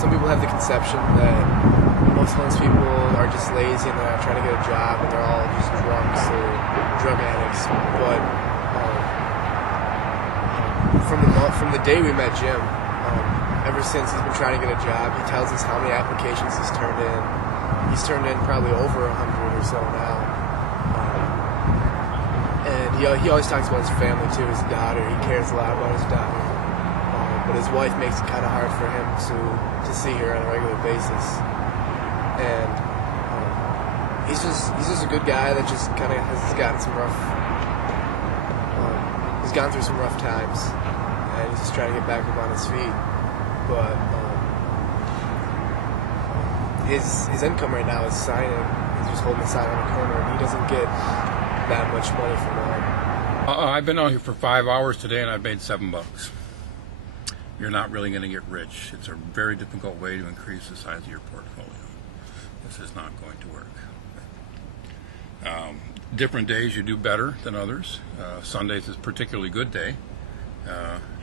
some people have the conception that most homeless people are just lazy and they're not trying to get a job and they're all just drunks or drug addicts. But from the day we met Jim, ever since he's been trying to get a job, he tells us how many applications he's turned in. He's turned in probably over 100 or so now. And he always talks about his family too, his daughter. He cares a lot about his daughter. But his wife makes it kind of hard for him to see her on a regular basis. And he's just a good guy that just kind of has gotten some rough. He's gone through some rough times, and he's just trying to get back up on his feet. But his income right now is signing. He's just holding a sign on the corner, and he doesn't get that much money from that. I've been out here for 5 hours today, and I've made $7. You're not really going to get rich. It's a very difficult way to increase the size of your portfolio. This is not going to work. Different days you do better than others. Sundays is a particularly good day.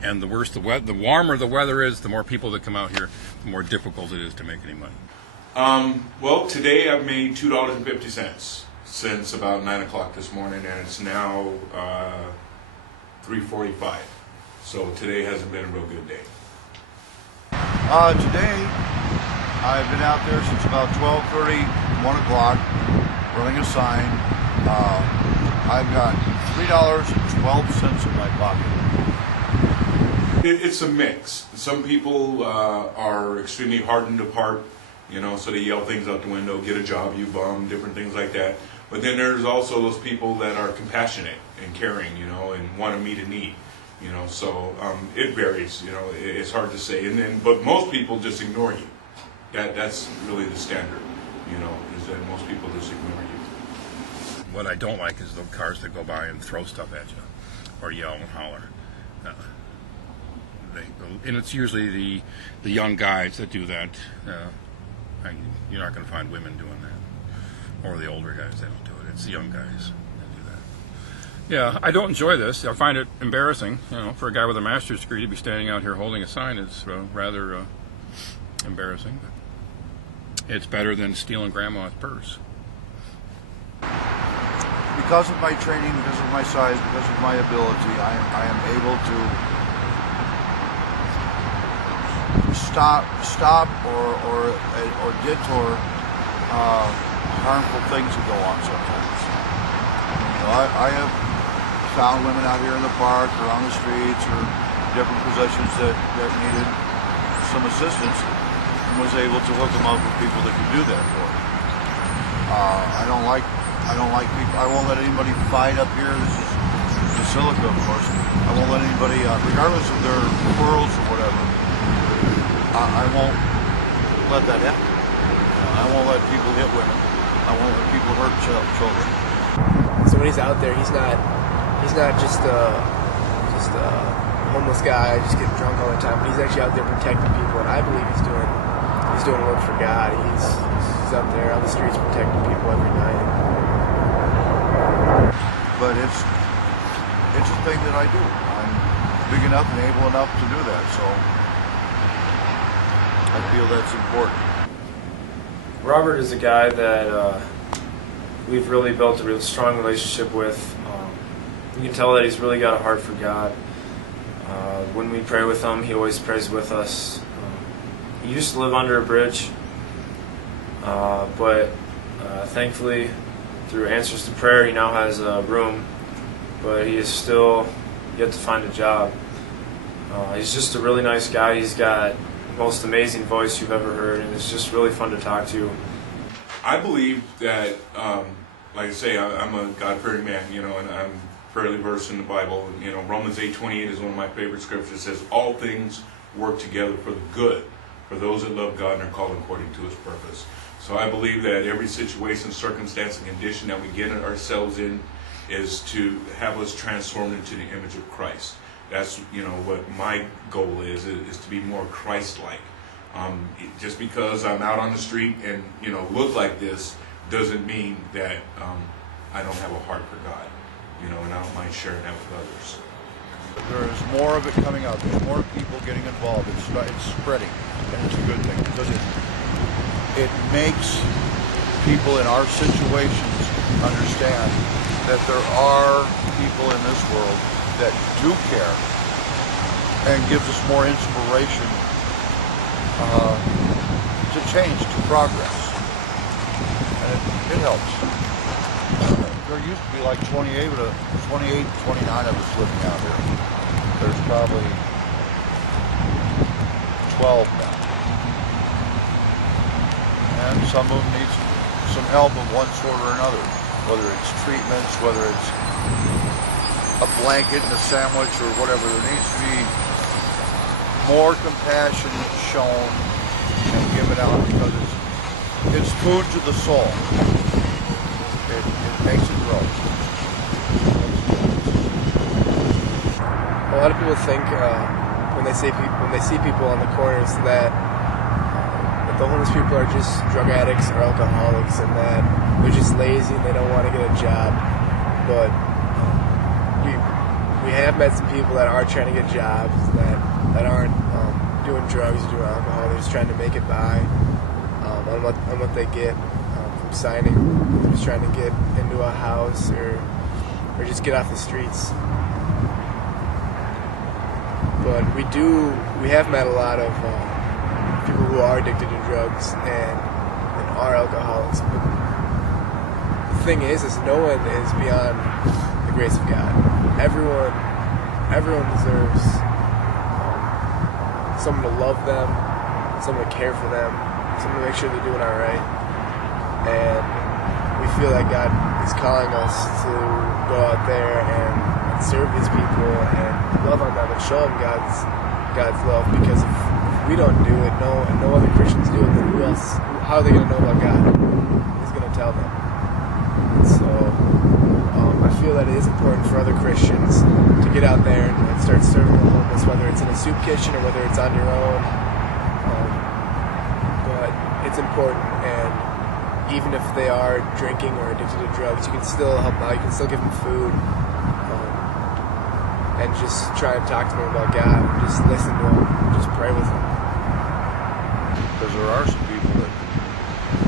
And the warmer the weather is, the more people that come out here, the more difficult it is to make any money. Well, today I've made $2.50 since about 9 o'clock this morning, and it's now 3:45. So today hasn't been a real good day. Today I've been out there since about 12:30, 1 o'clock, running a sign. I've got $3.12 in my pocket. It's a mix. Some people are extremely hardened of heart, so they yell things out the window, get a job, you bum, different things like that. But then there's also those people that are compassionate and caring, and want to meet a need. So it varies. It's hard to say. But most people just ignore you. That's really the standard. Is that most people just ignore you. What I don't like is the cars that go by and throw stuff at you, or yell and holler. And it's usually the young guys that do that. You're not going to find women doing that, or the older guys. They don't do it. It's the young guys that do that. Yeah, I don't enjoy this. I find it embarrassing. For a guy with a master's degree to be standing out here holding a sign is rather embarrassing. But it's better than stealing grandma's purse. Because of my training, because of my size, because of my ability, I am able to stop or detour harmful things that go on sometimes. I have found women out here in the park or on the streets or different positions that needed some assistance and was able to hook them up with people that could do that for them. I don't like people. I won't let anybody fight up here. This is Basilica, of course. I won't let anybody, regardless of their quarrels or whatever, I won't let that happen. I won't let people hit women. I won't let people hurt children. So when he's out there, he's not just a homeless guy just getting drunk all the time. But he's actually out there protecting people, and I believe he's doing work for God. He's out there on the streets protecting people every night. But it's a thing that I do. I'm big enough and able enough to do that, so I feel that's important. Robert is a guy that we've really built a real strong relationship with. You can tell that he's really got a heart for God. When we pray with him, he always prays with us. He used to live under a bridge, but thankfully, through answers to prayer, he now has a room, but he is still yet to find a job. He's just a really nice guy. He's got the most amazing voice you've ever heard, and it's just really fun to talk to. I believe that, like I say, I'm a God-fearing man, and I'm fairly versed in the Bible. Romans 8:28 is one of my favorite scriptures. It says, all things work together for the good, for those that love God and are called according to his purpose. So I believe that every situation, circumstance, and condition that we get ourselves in is to have us transformed into the image of Christ. That's what my goal is to be more Christ-like. Just because I'm out on the street and look like this doesn't mean that I don't have a heart for God. And I don't mind sharing that with others. There's more of it coming out. There's more people getting involved. It's spreading, and it's a good thing. because it makes people in our situations understand that there are people in this world that do care, and gives us more inspiration to change, to progress. And it helps. There used to be like 28, 29 of us living out here. There's probably 12 now. And some of them need some help of one sort or another, whether it's treatments, whether it's a blanket and a sandwich or whatever. There needs to be more compassion shown and given out, because it's food to the soul. It makes it grow. A lot of people think when they see people on the corners that the homeless people are just drug addicts or alcoholics, and that they're just lazy and they don't want to get a job. But we have met some people that are trying to get jobs, that aren't doing drugs or doing alcohol. They're just trying to make it by on what they get from signing. They're just trying to get into a house or just get off the streets. But we have met a lot of people who are addicted to drugs and are alcoholics. But the thing is no one is beyond the grace of God. Everyone deserves someone to love them, someone to care for them, someone to make sure they're doing all right. And we feel like God is calling us to go out there and serve these people and love on them and show them God's love. Because if we don't do it, no other Christians do it, then who else? How are they going to know about God? Who's going to tell them? And so I feel that it is important for other Christians to get out there and start serving the homeless, whether it's in a soup kitchen or whether it's on your own. But it's important, and even if they are drinking or addicted to drugs, you can still help them out. You can still give them food, and just try and talk to them about God, and just listen to them, just pray with them. Because there are some people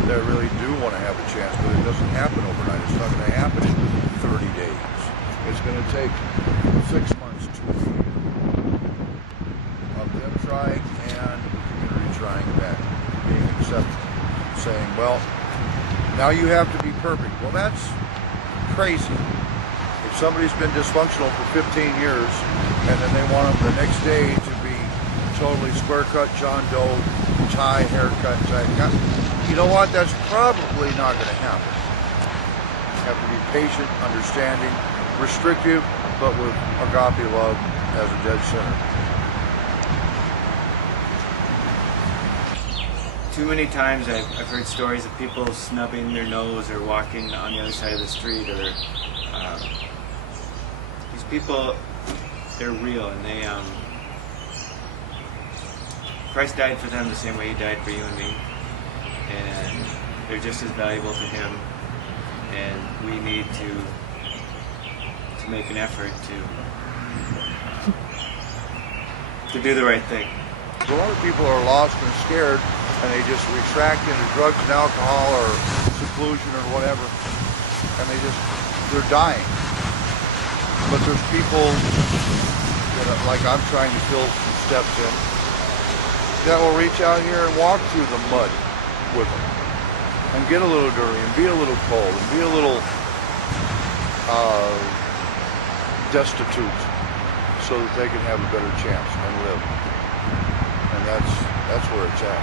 that really do want to have a chance, but it doesn't happen overnight. It's not going to happen in 30 days. It's going to take 6 months to a year of them trying and the community trying back, being accepted, saying, well, now you have to be perfect. Well, that's crazy. If somebody's been dysfunctional for 15 years and then they want them the next day to be totally square cut, John Doe, tie, haircut, you know what? That's probably not going to happen. You have to be patient, understanding, restrictive, but with agape love as a dead sinner. Too many times I've heard stories of people snubbing their nose or walking on the other side of the street, or these people, they're real, and they Christ died for them the same way He died for you and me, and they're just as valuable to Him, and we need to make an effort to do the right thing. A lot of people are lost and scared, and they just retract into drugs and alcohol or seclusion or whatever, and they're dying. But there's people that, like I'm trying to fill some steps in, that will reach out here and walk through the mud with them and get a little dirty and be a little cold and be a little destitute, so that they can have a better chance and live. And that's where it's at.